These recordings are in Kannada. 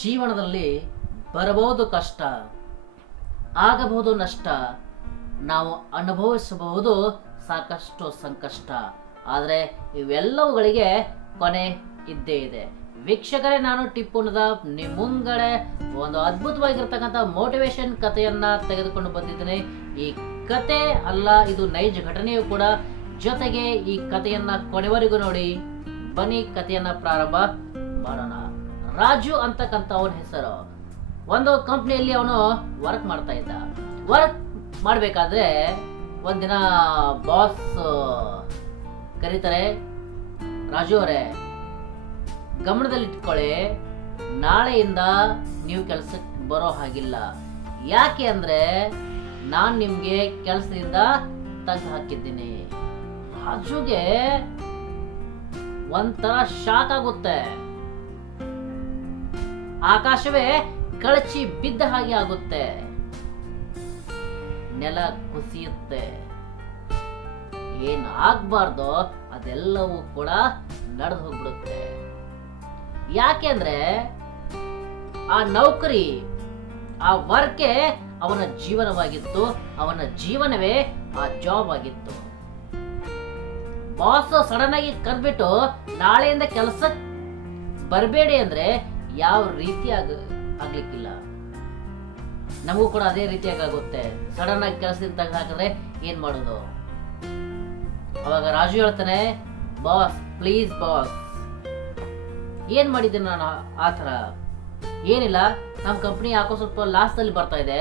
ಜೀವನದಲ್ಲಿ ಬರಬಹುದು ಕಷ್ಟ, ಆಗಬಹುದು ನಷ್ಟ, ನಾವು ಅನುಭವಿಸಬಹುದು ಸಾಕಷ್ಟು ಸಂಕಷ್ಟ. ಆದರೆ ಇವೆಲ್ಲವುಗಳಿಗೆ ಕೊನೆ ಇದ್ದೇ ಇದೆ. ವೀಕ್ಷಕರೇ, ನಾನು ಟಿಪ್ಪುನದ ನಿಮ್ಮ ಮುಂಗಡೆ ಒಂದು ಅದ್ಭುತವಾಗಿರ್ತಕ್ಕಂಥ ಮೋಟಿವೇಶನ್ ಕಥೆಯನ್ನ ತೆಗೆದುಕೊಂಡು ಬಂದಿದ್ದೇನೆ. ಈ ಕತೆ ಅಲ್ಲ, ಇದು ನೈಜ ಘಟನೆಯೂ ಕೂಡ. ಜೊತೆಗೆ ಈ ಕಥೆಯನ್ನ ಕೊನೆವರೆಗೂ ನೋಡಿ. ಬನ್ನಿ ಕಥೆಯನ್ನ ಪ್ರಾರಂಭ ಮಾಡೋಣ. ರಾಜು ಅಂತಕ್ಕಂಥ ಅವನ ಹೆಸರು. ಒಂದು ಕಂಪ್ನಿಯಲ್ಲಿ ಅವನು ವರ್ಕ್ ಮಾಡ್ತಾ ಇದ್ದ. ವರ್ಕ್ ಮಾಡಬೇಕಾದ್ರೆ ಒಂದಿನ ಬಾಸ್ ಕರೀತಾರೆ, ರಾಜು ಅವರೇ ಗಮನದಲ್ಲಿಟ್ಕೊಳ್ಳಿ, ನಾಳೆಯಿಂದ ನೀವು ಕೆಲಸಕ್ಕೆ ಬರೋ ಹಾಗಿಲ್ಲ. ಯಾಕೆ ಅಂದ್ರೆ ನಾನು ನಿಮ್ಗೆ ಕೆಲಸದಿಂದ ತೆಗೆದು ಹಾಕಿದ್ದೀನಿ. ರಾಜುಗೆ ಒಂಥರ ಶಾಕ್ ಆಗುತ್ತೆ. ಆಕಾಶವೇ ಕಳಚಿ ಬಿದ್ದ ಹಾಗೆ ಆಗುತ್ತೆ, ನೆಲ ಕುಸಿಯುತ್ತೆ. ಏನ್ ಆಗ್ಬಾರ್ದೋ ಅದೆಲ್ಲವೂ ಕೂಡ ನಡೆದು ಹೋಗ್ಬಿಡುತ್ತೆ. ಯಾಕೆಂದ್ರೆ ಆ ನೌಕರಿ, ಆ ವರ್ಕೆ ಅವನ ಜೀವನವಾಗಿತ್ತು, ಅವನ ಜೀವನವೇ ಆ ಜಾಬ್ ಆಗಿತ್ತು. ಬಾಸ್ ಸಡನ್ ಆಗಿ ಕರ್ಬಿಟ್ಟು ನಾಳೆಯಿಂದ ಕೆಲಸ ಬರಬೇಡಿ ಅಂದ್ರೆ ಯಾವ ರೀತಿ ಆಗ್ಲಿಕ್ಕಿಲ್ಲ. ನಮಗೂ ಕೂಡ ಅದೇ ರೀತಿಯಾಗಿ ಆಗುತ್ತೆ. ಸಡನ್ ಆಗಿ ಕೆಲಸದಿಂದ ತೆಗೆದು ಹಾಕಿದ್ರೆ ಏನ್ ಮಾಡೋದು? ಅವಾಗ ರಾಜು ಹೇಳ್ತಾನೆ, ಬಾಸ್ ಪ್ಲೀಸ್ ಬಾಸ್, ಏನ್ ಮಾಡಿದ್ದೀನಿ ನಾನು ಆ ಥರ? ಏನಿಲ್ಲ, ನಮ್ಮ ಕಂಪ್ನಿ ಯಾಕೋ ಸ್ವಲ್ಪ ಲಾಸ್ ಅಲ್ಲಿ ಬರ್ತಾ ಇದೆ,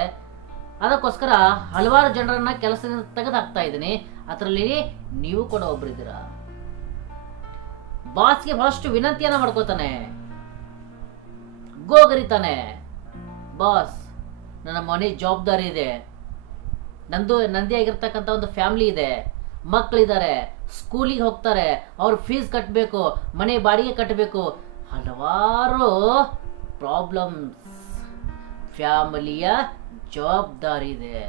ಅದಕ್ಕೋಸ್ಕರ ಹಲವಾರು ಜನರನ್ನ ಕೆಲಸದಿಂದ ತೆಗೆದು ಹಾಕ್ತಾ ಇದ್ದೀನಿ. ಅದರಲ್ಲಿ ನೀವು ಕೂಡ ಒಬ್ರಿದ್ದೀರಾ. ಬಾಸ್ಗೆ ಬಹಳಷ್ಟು ವಿನಂತಿಯನ್ನ ಮಾಡ್ಕೋತಾನೆ, ಗೋಗರಿತಾನೆ. ಬಾಸ್, ನನ್ನ ಮನೆ ಜವಾಬ್ದಾರಿ ಇದೆ, ನಂದೇ ಆಗಿರ್ತಕ್ಕಂಥ ಒಂದು ಫ್ಯಾಮಿಲಿ ಇದೆ, ಮಕ್ಕಳಿದ್ದಾರೆ, ಸ್ಕೂಲಿಗೆ ಹೋಗ್ತಾರೆ, ಅವ್ರ ಫೀಸ್ ಕಟ್ಟಬೇಕು, ಮನೆ ಬಾಡಿಗೆ ಕಟ್ಟಬೇಕು, ಹಲವಾರು ಪ್ರಾಬ್ಲಮ್ಸ್, ಫ್ಯಾಮಿಲಿಯ ಜವಾಬ್ದಾರಿ ಇದೆ.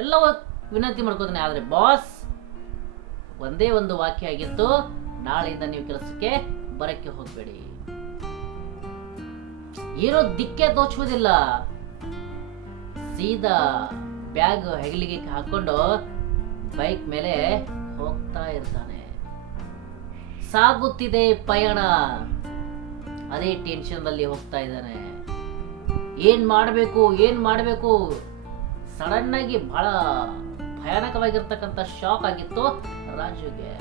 ಎಲ್ಲವೂ ವಿನಂತಿ ಮಾಡ್ಕೋತಾನೆ. ಆದ್ರೆ ಬಾಸ್ ಒಂದೇ ಒಂದು ವಾಕ್ಯ ಆಗಿತ್ತು, ನಾಳೆಯಿಂದ ನೀವು ಕೆಲಸಕ್ಕೆ ಬರಕ್ಕೆ ಹೋಗ್ಬೇಡಿ. ಏನೋ ದಿಕ್ಕೆ ತೋಚುವುದಿಲ್ಲ. ಸೀದಾ ಬ್ಯಾಗ್ ಹೆಗಲಿಗೆ ಹಾಕೊಂಡು ಬೈಕ್ ಮೇಲೆ ಹೋಗ್ತಾ ಇರ್ತಾನೆ. ಸಾಗುತ್ತಿದೆ ಪಯಣ, ಅದೇ ಟೆನ್ಷನ್ ಅಲ್ಲಿ ಹೋಗ್ತಾ ಇದ್ದಾನೆ. ಏನ್ ಮಾಡಬೇಕು ಸಡನ್ ಆಗಿ ಬಹಳ ಭಯಾನಕವಾಗಿರ್ತಕ್ಕಂಥ ಶಾಕ್ ಆಗಿತ್ತು ರಾಜುಗೆ.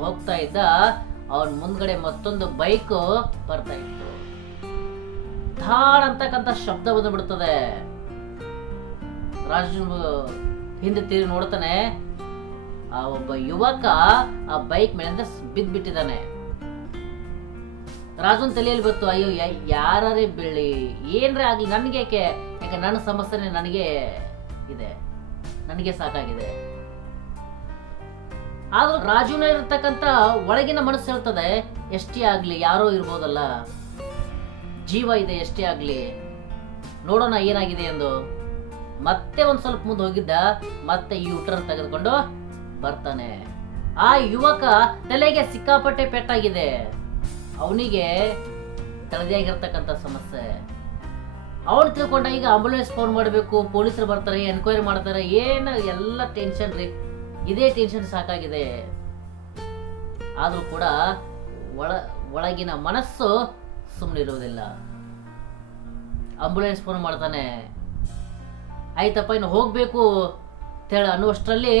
ಹೋಗ್ತಾ ಇದ್ದ, ಅವನ್ ಮುಂದ್ಗಡೆ ಮತ್ತೊಂದು ಬೈಕ್ ಬರ್ತಾ ಇತ್ತು. ಧಾಡ್ ಅಂತಕ್ಕಂಥ ಶಬ್ದ ಬಂದ್ಬಿಡ್ತದೆ. ರಾಜು ಹಿಂದೆ ತಿರುಗಿ ನೋಡ್ತಾನೆ, ಆ ಒಬ್ಬ ಯುವಕ ಆ ಬೈಕ್ ಮೇಲಿಂದ ಬಿದ್ದ್ಬಿಟ್ಟಿದ್ದಾನೆ. ರಾಜುನ್ ತಲೆಯಲ್ಲಿ ಬಂತು, ಅಯ್ಯೋ ಯಾರೇ ಬೀಳಿ ಏನ್ರೇ ಆಗ್ಲಿ ನನ್ಗೆ ಯಾಕೆ ನನ್ನ ಸಮಸ್ಯೆ ನನಗೆ ಇದೆ, ನನಗೆ ಸಾಕಾಗಿದೆ. ಆದ್ರೂ ರಾಜುನ ಇರತಕ್ಕಂತ ಒಳಗಿನ ಮನಸ್ಸು ಹೇಳ್ತದೆ, ಎಷ್ಟೇ ಆಗ್ಲಿ ಯಾರೋ ಇರ್ಬೋದಲ್ಲ, ಜೀವ ಇದೆ, ಎಷ್ಟೇ ಆಗ್ಲಿ ನೋಡೋಣ ಏನಾಗಿದೆ ಎಂದು. ಮತ್ತೆ ಒಂದ್ ಸ್ವಲ್ಪ ಮುಂದೆ ಹೋಗಿದ್ದ, ಮತ್ತೆ ಈ ಯೂಟರ್ನ್ ತೆಗೆದುಕೊಂಡು ಬರ್ತಾನೆ. ಆ ಯುವಕ ತಲೆಗೆ ಸಿಕ್ಕಾಪಟ್ಟೆ ಪೆಟ್ಟಾಗಿದೆ. ಅವನಿಗೆ ತಳದೇ ಆಗಿರ್ತಕ್ಕಂಥ ಸಮಸ್ಯೆ. ಅವನು ತಿಳ್ಕೊಂಡ ಈಗ ಆಂಬುಲೆನ್ಸ್ ಫೋನ್ ಮಾಡಬೇಕು, ಪೊಲೀಸರು ಬರ್ತಾರೆ, ಎನ್ಕ್ವೈರಿ ಮಾಡ್ತಾರೆ, ಏನು ಎಲ್ಲ ಟೆನ್ಷನ್ ರೀ. ಇದೇ ಟೆನ್ಷನ್ ಸಾಕಾಗಿದೆ. ಆದ್ರೂ ಕೂಡ ಒಳಗಿನ ಮನಸ್ಸು ಸುಮ್ಮನಿರುವುದಿಲ್ಲ. ಆಂಬುಲೆನ್ಸ್ ಫೋನ್ ಮಾಡ್ತಾನೆ. ಆಯ್ತಪ್ಪ ಇನ್ನು ಹೋಗ್ಬೇಕು ಹೇಳ ಅನ್ನುವಷ್ಟರಲ್ಲಿ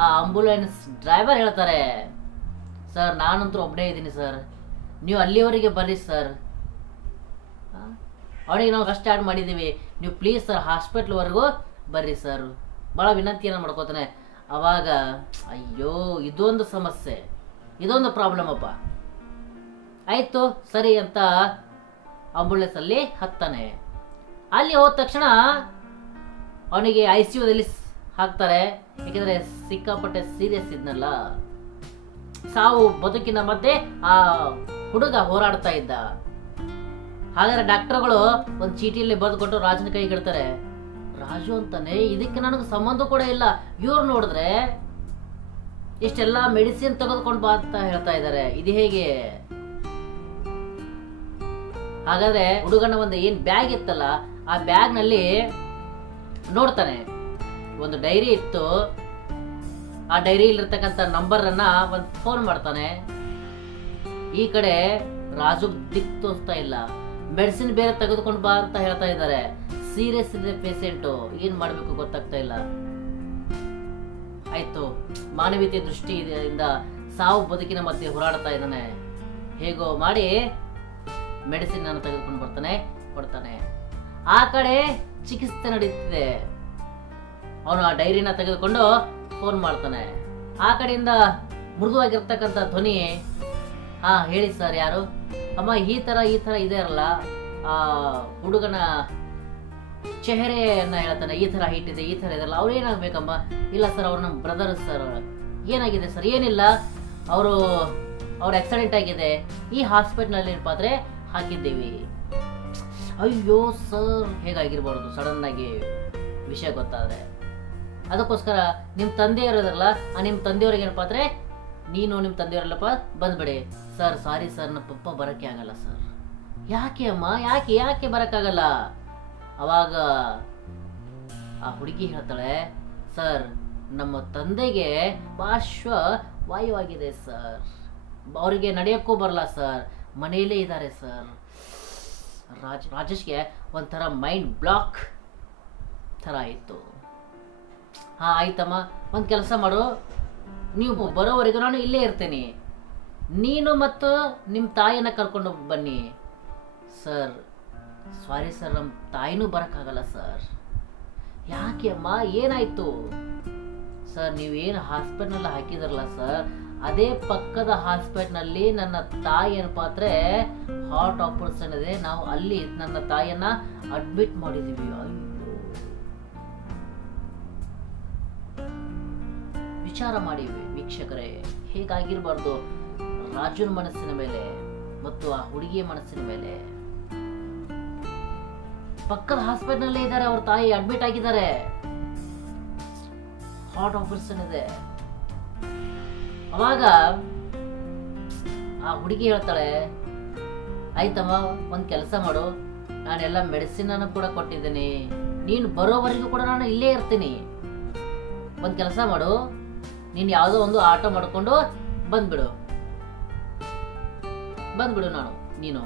ಆ ಆಂಬುಲೆನ್ಸ್ ಡ್ರೈವರ್ ಹೇಳ್ತಾರೆ, ಸರ್ ನಾನಂತೂ ಒಬ್ಬನೇ ಇದ್ದೀನಿ ಸರ್, ನೀವು ಅಲ್ಲಿವರೆಗೆ ಬರ್ರಿ ಸರ್, ಅವನಿಗೆ ನಾವು ಕಷ್ಟ ಆಡ್ ಮಾಡಿದ್ದೀವಿ, ನೀವು ಪ್ಲೀಸ್ ಸರ್ ಹಾಸ್ಪಿಟ್ಲ್ವರೆಗೂ ಬರ್ರಿ ಸರ್, ಭಾಳ ವಿನಂತಿಯನ್ನು ಮಾಡ್ಕೋತಾನೆ. ಅವಾಗ ಅಯ್ಯೋ ಇದೊಂದು ಸಮಸ್ಯೆ, ಇದೊಂದು ಪ್ರಾಬ್ಲಮ್ ಅಪ್ಪ, ಆಯ್ತು ಸರಿ ಅಂತ ಆಂಬುಲೆನ್ಸ್ ಅಲ್ಲಿ ಹತ್ತಾನೆ. ಅಲ್ಲಿ ಹೋದ ತಕ್ಷಣ ಅವನಿಗೆ ICUದಲ್ಲಿ ಹಾಕ್ತಾರೆ. ಯಾಕೆಂದ್ರೆ ಸಿಕ್ಕಾಪಟ್ಟೆ ಸೀರಿಯಸ್ ಇದ್ನಲ್ಲ. ಸಾವು ಬದುಕಿನ ಮಧ್ಯೆ ಆ ಹುಡುಗ ಹೋರಾಡ್ತಾ ಇದ್ದ. ಹಾಗಾದ್ರೆ ಡಾಕ್ಟರ್ಗಳು ಒಂದು ಚೀಟಿಯಲ್ಲಿ ಬರೆದುಕೊಟ್ಟು ರಾಜನ ಕೈಗೆ ಇಡ್ತಾರೆ. ರಾಜು ಅಂತಾನೆ, ಇದಕ್ಕೆ ನನಗೆ ಸಂಬಂಧ ಕೂಡ ಇಲ್ಲ, ಇವ್ರು ನೋಡಿದ್ರೆ ಇಷ್ಟೆಲ್ಲ ಮೆಡಿಸಿನ್ ತೆಗೆದುಕೊಂಡು ಬಾ ಅಂತ ಹೇಳ್ತಾ ಇದ್ದಾರೆ, ಇದು ಹೇಗೆ? ಹಾಗಾದ್ರೆ ಹುಡುಗನ ಒಂದು ಏನ್ ಬ್ಯಾಗ್ ಇತ್ತಲ್ಲ, ಆ ಬ್ಯಾಗ್ ನಲ್ಲಿ ನೋಡ್ತಾನೆ ಒಂದು ಡೈರಿ ಇತ್ತು. ಆ ಡೈರಿಲಿರ್ತಕ್ಕಂಥ ನಂಬರ್ ಅನ್ನ ಒಂದು ಫೋನ್ ಮಾಡ್ತಾನೆ. ಈ ಕಡೆ ರಾಜು ದಿಕ್ ತೋರಿಸ್ತಾ ಇಲ್ಲ. ಮೆಡಿಸಿನ್ ಬೇರೆ ತೆಗೆದುಕೊಂಡು ಬಾ ಅಂತ ಹೇಳ್ತಾ ಇದ್ದಾರೆ. ಸೀರಿಯಸ್ ಇದೆ ಪೇಷಂಟು, ಏನ್ ಮಾಡ್ಬೇಕು ಗೊತ್ತಾಗ್ತಾ ಇಲ್ಲ. ಆಯ್ತು, ಮಾನವೀಯತೆ ದೃಷ್ಟಿಯಿಂದ ಸಾವು ಬದುಕಿನ ಮಧ್ಯೆ ಹೋರಾಡ್ತಾ ಇದ್ದಾನೆ. ಹೇಗೋ ಮಾಡಿ ಮೆಡಿಸಿನ್ ಅನ್ನು ತೆಗೆದುಕೊಂಡು ಬರ್ತಾನೆ, ಕೊಡ್ತಾನೆ. ಆ ಕಡೆ ಚಿಕಿತ್ಸೆ ನಡೀತಿದೆ. ಅವನು ಆ ಡೈರಿನ ತೆಗೆದುಕೊಂಡು ಫೋನ್ ಮಾಡ್ತಾನೆ. ಆ ಕಡೆಯಿಂದ ಮೃದುವಾಗಿರ್ತಕ್ಕಂಥ ಧ್ವನಿ, ಹಾ ಹೇಳಿ ಸರ್, ಯಾರು? ಅಮ್ಮ ಈ ತರ ಇದೆ ಅಲ್ಲ, ಆ ಹುಡುಗನ ಚೆಹರೆಯನ್ನ ಹೇಳ್ತಾನೆ. ಈ ತರ ಹೈಟ್ ಇದೆ, ಈ ತರ ಇದೆಲ್ಲ. ಅವ್ರು ಏನಾಗ್ಬೇಕಮ್ಮ? ಇಲ್ಲ ಸರ್, ಅವ್ರು ನಮ್ಮ ಬ್ರದರ್ ಸರ್. ಏನಾಗಿದೆ ಸರ್? ಏನಿಲ್ಲ, ಅವ್ರ ಆಕ್ಸಿಡೆಂಟ್ ಆಗಿದೆ, ಈ ಹಾಸ್ಪಿಟಲ್ ಪಾತ್ರೆ ಹಾಕಿದ್ದೀವಿ. ಅಯ್ಯೋ ಸರ್, ಹೇಗಾಗಿರ್ಬಾರ್ದು ಸಡನ್ ಆಗಿ ವಿಷಯ ಗೊತ್ತಾದ್ರೆ. ಅದಕ್ಕೋಸ್ಕರ ನಿಮ್ಮ ತಂದೆಯವರು ಇದಾರಲ್ಲ, ಆ ನಿಮ್ಮ ತಂದೆಯವ್ರಿಗೆ ಏನಪ್ಪ ಅಂದ್ರೆ, ನೀನು ನಿಮ್ಮ ತಂದೆಯವರೆಲ್ಲಪ್ಪ ಬಂದ್ಬಿಡಿ. ಸರ್ ಸಾರಿ ಸರ್, ನಮ್ಮ ಪಪ್ಪ ಬರೋಕ್ಕೆ ಆಗಲ್ಲ ಸರ್. ಯಾಕೆ ಅಮ್ಮ, ಯಾಕೆ ಬರೋಕ್ಕಾಗಲ್ಲ? ಅವಾಗ ಆ ಹುಡುಗಿ ಹೇಳ್ತಾಳೆ, ಸರ್ ನಮ್ಮ ತಂದೆಗೆ ಪಾರ್ಶ್ವ ವಾಯುವಾಗಿದೆ ಸರ್, ಅವರಿಗೆ ನಡೆಯೋಕ್ಕೂ ಬರಲ್ಲ ಸರ್, ಮನೆಯಲ್ಲೇ ಇದ್ದಾರೆ ಸರ್. ರಾಜೇಶ್ಗೆ ಒಂಥರ ಮೈಂಡ್ ಬ್ಲಾಕ್ ಥರ ಆಯಿತು. ಹಾಂ ಆಯ್ತಮ್ಮ, ಒಂದು ಕೆಲಸ ಮಾಡು, ನೀವು ಬರೋವರೆಗೂ ನಾನು ಇಲ್ಲೇ ಇರ್ತೇನೆ, ನೀನು ಮತ್ತು ನಿಮ್ಮ ತಾಯಿನ ಕರ್ಕೊಂಡು ಬನ್ನಿ. ಸರ್ ಸಾರಿ ಸರ್, ನಮ್ಮ ತಾಯಿನೂ ಬರೋಕ್ಕಾಗಲ್ಲ ಸರ್. ಯಾಕೆ ಅಮ್ಮ, ಏನಾಯ್ತು? ಸರ್ ನೀವೇನು ಹಾಸ್ಪಿಟ್ಲಲ್ಲಿ ಹಾಕಿದ್ರಲ್ಲ ಸರ್, ಅದೇ ಪಕ್ಕದ ಹಾಸ್ಪಿಟ್ಲ್ನಲ್ಲಿ ನನ್ನ ತಾಯಿ ಏನಪ್ಪ ಅಂದ್ರೆ ಹಾರ್ಟ್ ಆಪರೇಷನ್ ಇದೆ, ನಾವು ಅಲ್ಲಿ ನನ್ನ ತಾಯಿಯನ್ನ ಅಡ್ಮಿಟ್ ಮಾಡಿದೀವಿ. ಅಯ್ಯೋ, ವಿಚಾರ ಮಾಡಿವಿ ವೀಕ್ಷಕರೇ, ಹೇಗಾಗಿರ್ಬಾರ್ದು ರಾಜುನ ಮನಸ್ಸಿನ ಮೇಲೆ ಮತ್ತು ಆ ಹುಡುಗಿಯ ಮನಸ್ಸಿನ ಮೇಲೆ. ಪಕ್ಕದ ಹಾಸ್ಪಿಟಲ್ ಇದ್ದಾರೆ, ಅವ್ರ ತಾಯಿ ಅಡ್ಮಿಟ್ ಆಗಿದ್ದಾರೆ, ಹಾರ್ಟ್ ಆಪರೇಷನ್ ಇದೆ. ಅವಾಗ ಆ ಹುಡುಗಿ ಹೇಳ್ತಾಳೆ, ಆಯ್ತಮ್ಮ ಒಂದು ಕೆಲಸ ಮಾಡು, ನಾನೆಲ್ಲ ಮೆಡಿಸಿನ್ ಅನ್ನು ಕೂಡ ಕೊಟ್ಟಿದ್ದೀನಿ, ನೀನು ಬರೋವರೆಗೂ ಕೂಡ ನಾನು ಇಲ್ಲೇ ಇರ್ತೀನಿ. ಒಂದು ಕೆಲಸ ಮಾಡು, ನೀನು ಯಾವುದೋ ಒಂದು ಆಟೋ ಮಾಡ್ಕೊಂಡು ಬಂದ್ಬಿಡು ನೀನು.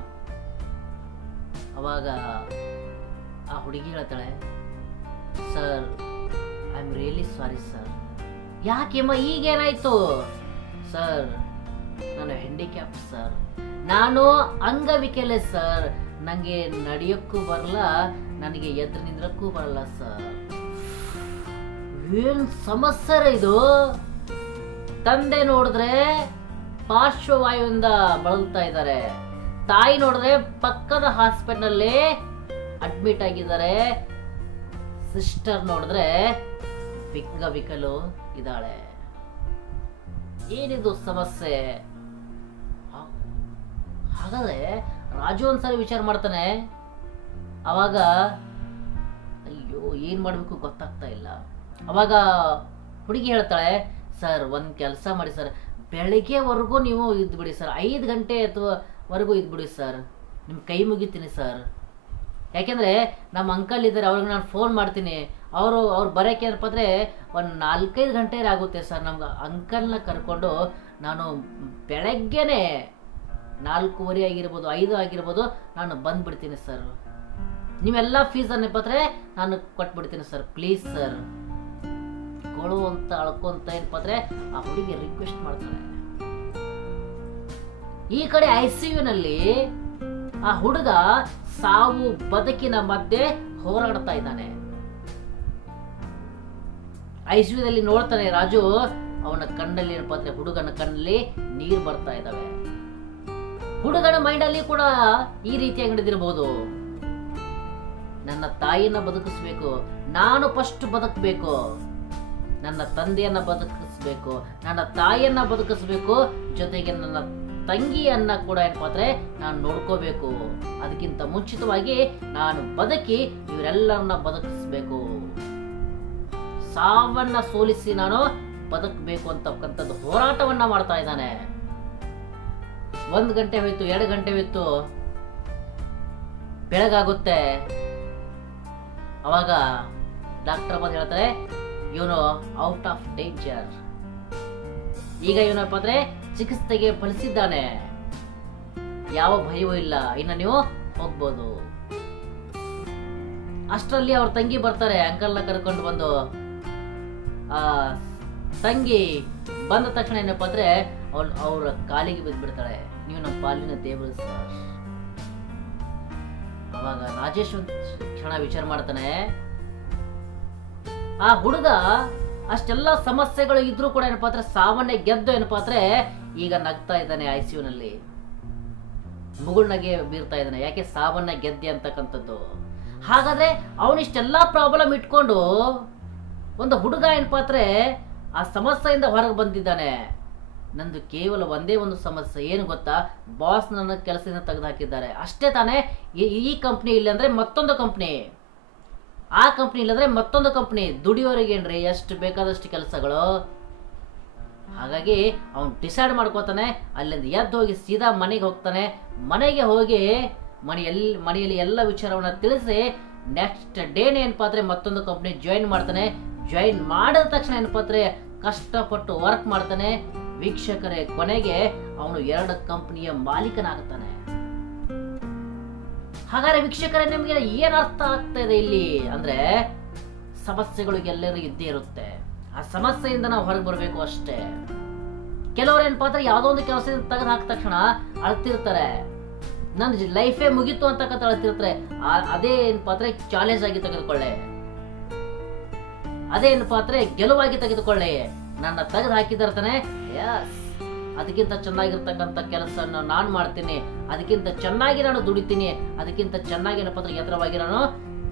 ಅವಾಗ ಆ ಹುಡುಗಿ ಹೇಳ್ತಾಳೆ, sir I am really sorry sir. ಯಾಕೆಮ್ಮ, ಈಗೇನಾಯ್ತು? ಸರ್ ನಾನು ಹ್ಯಾಂಡಿಕ್ಯಾಪ್ ಸರ್, ನಾನು ಅಂಗವಿಕಲೆ ಸರ್, ನನಗೆ ನಡೆಯೋಕ್ಕೂ ಬರಲ್ಲ, ನನಗೆ ಎದುರು ನಿಂದ್ರಕ್ಕೂ ಬರಲ್ಲ ಸರ್. ಏನ್ ಸಮಸ್ಯೆ ಇದು? ತಂದೆ ನೋಡಿದ್ರೆ ಪಾರ್ಶ್ವವಾಯುವಿಂದ ಬಳಲ್ತಾ ಇದ್ದಾರೆ, ತಾಯಿ ನೋಡಿದ್ರೆ ಪಕ್ಕದ ಹಾಸ್ಪಿಟಲ್ ಅಡ್ಮಿಟ್ ಆಗಿದ್ದಾರೆ, ಸಿಸ್ಟರ್ ನೋಡಿದ್ರೆ ವಿಕಲು ಇದ್ದಾಳೆ. ಏನಿದು ಸಮಸ್ಯೆ? ಹಾಗಾದ್ರೆ ರಾಜು ಒಂದ್ಸರಿ ವಿಚಾರ ಮಾಡ್ತಾನೆ. ಅವಾಗ ಅಯ್ಯೋ ಏನ್ ಮಾಡ್ಬೇಕು ಗೊತ್ತಾಗ್ತಾ ಇಲ್ಲ. ಅವಾಗ ಹುಡುಗಿ ಹೇಳ್ತಾಳೆ, ಸರ್ ಒಂದು ಕೆಲಸ ಮಾಡಿ ಸರ್, ಬೆಳಗ್ಗೆವರೆಗೂ ನೀವು ಇದ್ಬಿಡಿ ಸರ್, 5 ಗಂಟೆ ಅಥವಾ ವರೆಗೂ ಇದ್ಬಿಡಿ ಸರ್, ನಿಮ್ಮ ಕೈ ಮುಗಿತೀನಿ ಸರ್. ಯಾಕೆಂದರೆ ನಮ್ಮ ಅಂಕಲ್ ಇದ್ದಾರೆ, ಅವ್ರಿಗೆ ನಾನು ಫೋನ್ ಮಾಡ್ತೀನಿ, ಅವ್ರು ಬರೋಕ್ಕೆ ಏನಪ್ಪ ಅಂದರೆ ಒಂದು 4-5 ಗಂಟೆ ಆಗುತ್ತೆ ಸರ್. ನಮ್ಗೆ ಅಂಕಲ್ನ ಕರ್ಕೊಂಡು ನಾನು ಬೆಳಗ್ಗೆನೆ 4:15 ಆಗಿರ್ಬೋದು, 5 ಆಗಿರ್ಬೋದು, ನಾನು ಬಂದುಬಿಡ್ತೀನಿ ಸರ್. ನೀವೆಲ್ಲ ಫೀಸ್ ಏನಪ್ಪ ಅಂದರೆ ನಾನು ಕೊಟ್ಬಿಡ್ತೀನಿ ಸರ್, ಪ್ಲೀಸ್ ಸರ್. ಕೊಳು ಅಂತ ಅಳ್ಕೊಂತ ಏನಪ್ಪ ಅಂದರೆ ಆ ಹುಡುಗಿ ರಿಕ್ವೆಸ್ಟ್ ಮಾಡ್ತಾಳೆ. ಈ ಕಡೆ ICUನಲ್ಲಿ ಆ ಹುಡುಗ ಸಾವು ಬದುಕಿನ ಮಧ್ಯೆ ಹೋರಾಡ್ತಾ ಇದ್ದಾನೆ. ICUದಲ್ಲಿ ನೋಡ್ತಾನೆ ರಾಜು, ಅವನ ಕಣ್ಣಲ್ಲಿ ಏನಪ್ಪ ಅಂದ್ರೆ ಹುಡುಗನ ಕಣ್ಣಲ್ಲಿ ನೀರು ಬರ್ತಾ ಇದ್ದಾವೆ. ಹುಡುಗನ ಮೈಂಡಲ್ಲಿ ಕೂಡ ಈ ರೀತಿಯಾಗಿ ನಡೆದಿರಬಹುದು, ನನ್ನ ತಾಯಿಯನ್ನ ಬದುಕಿಸ್ಬೇಕು, ನಾನು ಫಸ್ಟ್ ಬದುಕಬೇಕು, ನನ್ನ ತಂದೆಯನ್ನ ಬದುಕಿಸ್ಬೇಕು, ನನ್ನ ತಾಯಿಯನ್ನ ಬದುಕಿಸ್ಬೇಕು, ಜೊತೆಗೆ ನನ್ನ ತಂಗಿಯನ್ನ ಕೂಡ ಏನಪ್ಪ ಅಂದ್ರೆ ನಾನು ನೋಡ್ಕೋಬೇಕು. ಅದಕ್ಕಿಂತ ಮುಂಚಿತವಾಗಿ ನಾನು ಬದುಕಿ ಇವರೆಲ್ಲರನ್ನ ಬದುಕಿಸ್ಬೇಕು, ಸಾವನ್ನ ಸೋಲಿಸಿ ನಾನು ಬದುಕಬೇಕು ಅಂತಕ್ಕಂಥದ್ದು ಹೋರಾಟವನ್ನ ಮಾಡ್ತಾ ಇದ್ದಾನೆ. 1 ಗಂಟೆ ಹೋಯ್ತು, 2 ಗಂಟೆ ಹೋಯ್ತು, ಬೆಳಗಾಗುತ್ತೆ. ಅವಾಗ ಡಾಕ್ಟರ್ ಬಂದು ಹೇಳ್ತಾರೆ, ಇವನು ಔಟ್ ಆಫ್ ಡೇಂಜರ್, ಈಗ ಇವನಪ್ಪ ಅಂದ್ರೆ ಚಿಕಿತ್ಸೆಗೆ ಫಲಿಸಿದ್ದಾನೆ, ಯಾವ ಭಯವೂ ಇಲ್ಲ, ಇನ್ನು ನೀವು ಹೋಗ್ಬೋದು. ಅಷ್ಟರಲ್ಲಿ ಅವ್ರ ತಂಗಿ ಬರ್ತಾರೆ, ಅಂಕಲ್ನ ಕರ್ಕೊಂಡು ಬಂದು. ಆ ತಂಗಿ ಬಂದ ತಕ್ಷಣ ಏನಪ್ಪ ಅಂದ್ರೆ ಅವ್ರ ಕಾಲಿಗೆ ಬಿದ್ದ್ಬಿಡ್ತಾಳೆ, ನೀವು ನಮ್ಮ ಪಾಲಿನ ದೇವರು ಸರ್. ಅವಾಗ ರಾಜೇಶ್ ಒಂದು ಕ್ಷಣ ವಿಚಾರ ಮಾಡ್ತಾನೆ, ಆ ಹುಡುಗ ಅಷ್ಟೆಲ್ಲ ಸಮಸ್ಯೆಗಳು ಇದ್ರೂ ಕೂಡ ಏನಪ್ಪಾ ಅಂದ್ರೆ ಸಾವನ್ನೇ ಗೆದ್ದು ಏನಪ್ಪಾ ಅಂದ್ರೆ ಈಗ ನಗ್ತಾ ಇದ್ದಾನೆ, ICU ನಲ್ಲಿ ಮುಗುಳ್ನಗೆ ಬೀರ್ತಾ ಇದ್ದಾನೆ. ಯಾಕೆ? ಸಾವನ್ನ ಗೆದ್ದೆ ಅಂತಕ್ಕಂಥದ್ದು. ಹಾಗಾದ್ರೆ ಅವನಿಷ್ಟೆಲ್ಲಾ ಪ್ರಾಬ್ಲಮ್ ಇಟ್ಕೊಂಡು ಒಂದು ಹುಡುಗ ಏನಪ್ಪಾ ಅಂದ್ರೆ ಆ ಸಮಸ್ಯೆಯಿಂದ ಹೊರಗೆ ಬಂದಿದ್ದಾನೆ. ನಂದು ಕೇವಲ ಒಂದೇ ಒಂದು ಸಮಸ್ಯೆ, ಏನು ಗೊತ್ತಾ? ಬಾಸ್ ನನ್ನ ಕೆಲಸದಿಂದ ತೆಗೆದು ಹಾಕಿದ್ದಾರೆ ಅಷ್ಟೇ ತಾನೇ. ಈ ಕಂಪ್ನಿ ಇಲ್ಲ ಅಂದ್ರೆ ಮತ್ತೊಂದು ಕಂಪ್ನಿ, ಆ ಕಂಪ್ನಿ ಇಲ್ಲಂದ್ರೆ ಮತ್ತೊಂದು ಕಂಪ್ನಿ, ದುಡಿಯೋರಿಗೇನ್ರಿ ಎಷ್ಟು ಬೇಕಾದಷ್ಟು ಕೆಲಸಗಳು. ಹಾಗಾಗಿ ಅವನು ಡಿಸೈಡ್ ಮಾಡ್ಕೋತಾನೆ, ಅಲ್ಲಿಂದ ಎದ್ದು ಹೋಗಿ ಸೀದಾ ಮನೆಗೆ ಹೋಗ್ತಾನೆ. ಮನೆಗೆ ಹೋಗಿ ಮನೆಯಲ್ಲಿ ಎಲ್ಲ ವಿಚಾರವನ್ನ ತಿಳಿಸಿ ನೆಕ್ಸ್ಟ್ ಡೇನೇ ಏನಪ್ಪಾ ಅಂದ್ರೆ ಮತ್ತೊಂದು ಕಂಪ್ನಿ ಜಾಯಿನ್ ಮಾಡ್ತಾನೆ. ಜಾಯಿನ್ ಮಾಡಿದ ತಕ್ಷಣ ಏನಪ್ಪಾ ಅಂದ್ರೆ ಕಷ್ಟಪಟ್ಟು ವರ್ಕ್ ಮಾಡ್ತಾನೆ. ವೀಕ್ಷಕರೇ, ಕೊನೆಗೆ ಅವನು 2 ಕಂಪನಿಯ ಮಾಲೀಕನಾಗುತ್ತಾನೆ. ಹಾಗಾದ್ರೆ ವೀಕ್ಷಕರೇ, ನಿಮ್ಗೆ ಏನ್ ಅರ್ಥ ಆಗ್ತಾ ಇದೆ ಇಲ್ಲಿ ಅಂದ್ರೆ, ಸಮಸ್ಯೆಗಳು ಎಲ್ಲರೂ ಇದ್ದೇ ಇರುತ್ತೆ, ಆ ಸಮಸ್ಯೆಯಿಂದ ನಾವು ಹೊರಗೆ ಬರಬೇಕು ಅಷ್ಟೇ. ಕೆಲವರು ಏನಪ್ಪಾ ಅಂದ್ರೆ ಯಾವ್ದೋ ಒಂದು ಕೆಲಸದಿಂದ ತೆಗೆದು ಹಾಕಿದ ತಕ್ಷಣ ಅಳ್ತಿರ್ತಾರೆ, ನನ್ನ ಲೈಫೇ ಮುಗೀತು ಅಂತಕ್ಕಂಥ ಅಳ್ತಿರ್ತಾರೆ. ಅದೇ ಏನಪ್ಪಾ ಅಂದ್ರೆ ಚಾಲೆಂಜ್ ಆಗಿ ತೆಗೆದುಕೊಳ್ಳೆ, ಅದೇನಪ್ಪಾ ಅಂದ್ರೆ ಗೆಲುವಾಗಿ ತೆಗೆದುಕೊಳ್ಳೆ. ನನ್ನ ತೆಗೆದು ಹಾಕಿದಾರ್ತಾನೆ, ಯಸ್ ಅದಕ್ಕಿಂತ ಚೆನ್ನಾಗಿರ್ತಕ್ಕಂಥ ಕೆಲಸವನ್ನು ನಾನು ಮಾಡ್ತೀನಿ, ಅದಕ್ಕಿಂತ ಚೆನ್ನಾಗಿ ನಾನು ದುಡಿತೀನಿ, ಅದಕ್ಕಿಂತ ಚೆನ್ನಾಗಿ ಏನಪ್ಪಾ ಅಂದ್ರೆ ಎತ್ತರವಾಗಿ ನಾನು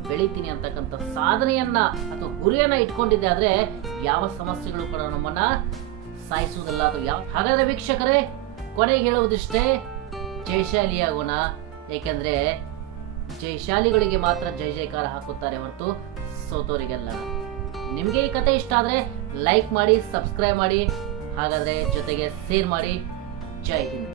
ಬೆಳಿತೀನಿ ಅಂತಕ್ಕಂಥ ಸಾಧನೆಯನ್ನ ಅಥವಾ ಗುರಿಯನ್ನ ಇಟ್ಕೊಂಡಿದ್ದೆ ಆದ್ರೆ ಯಾವ ಸಮಸ್ಯೆಗಳು ಕೂಡ ನಮ್ಮನ್ನ ಸಾಯಿಸುವುದಿಲ್ಲ. ಅದು ಹಾಗಾದ್ರೆ ವೀಕ್ಷಕರೇ, ಕೊನೆಗೆ ಹೇಳುವುದಿಷ್ಟೇ, ಜಯಶಾಲಿಯಾಗೋಣ. ಏಕೆಂದ್ರೆ ಜಯಶಾಲಿಗಳಿಗೆ ಮಾತ್ರ ಜಯ ಜಯಕಾರ ಹಾಕುತ್ತಾರೆ ಹೊರತು ಸೋತೋರಿಗೆಲ್ಲ. ನಿಮಗೆ ಈ ಕತೆ ಇಷ್ಟ ಆದ್ರೆ ಲೈಕ್ ಮಾಡಿ, ಸಬ್ಸ್ಕ್ರೈಬ್ ಮಾಡಿ, ಹಾಗಾದ್ರೆ ಜೊತೆಗೆ ಶೇರ್ ಮಾಡಿ. ಜೈ ಹಿಂದ್.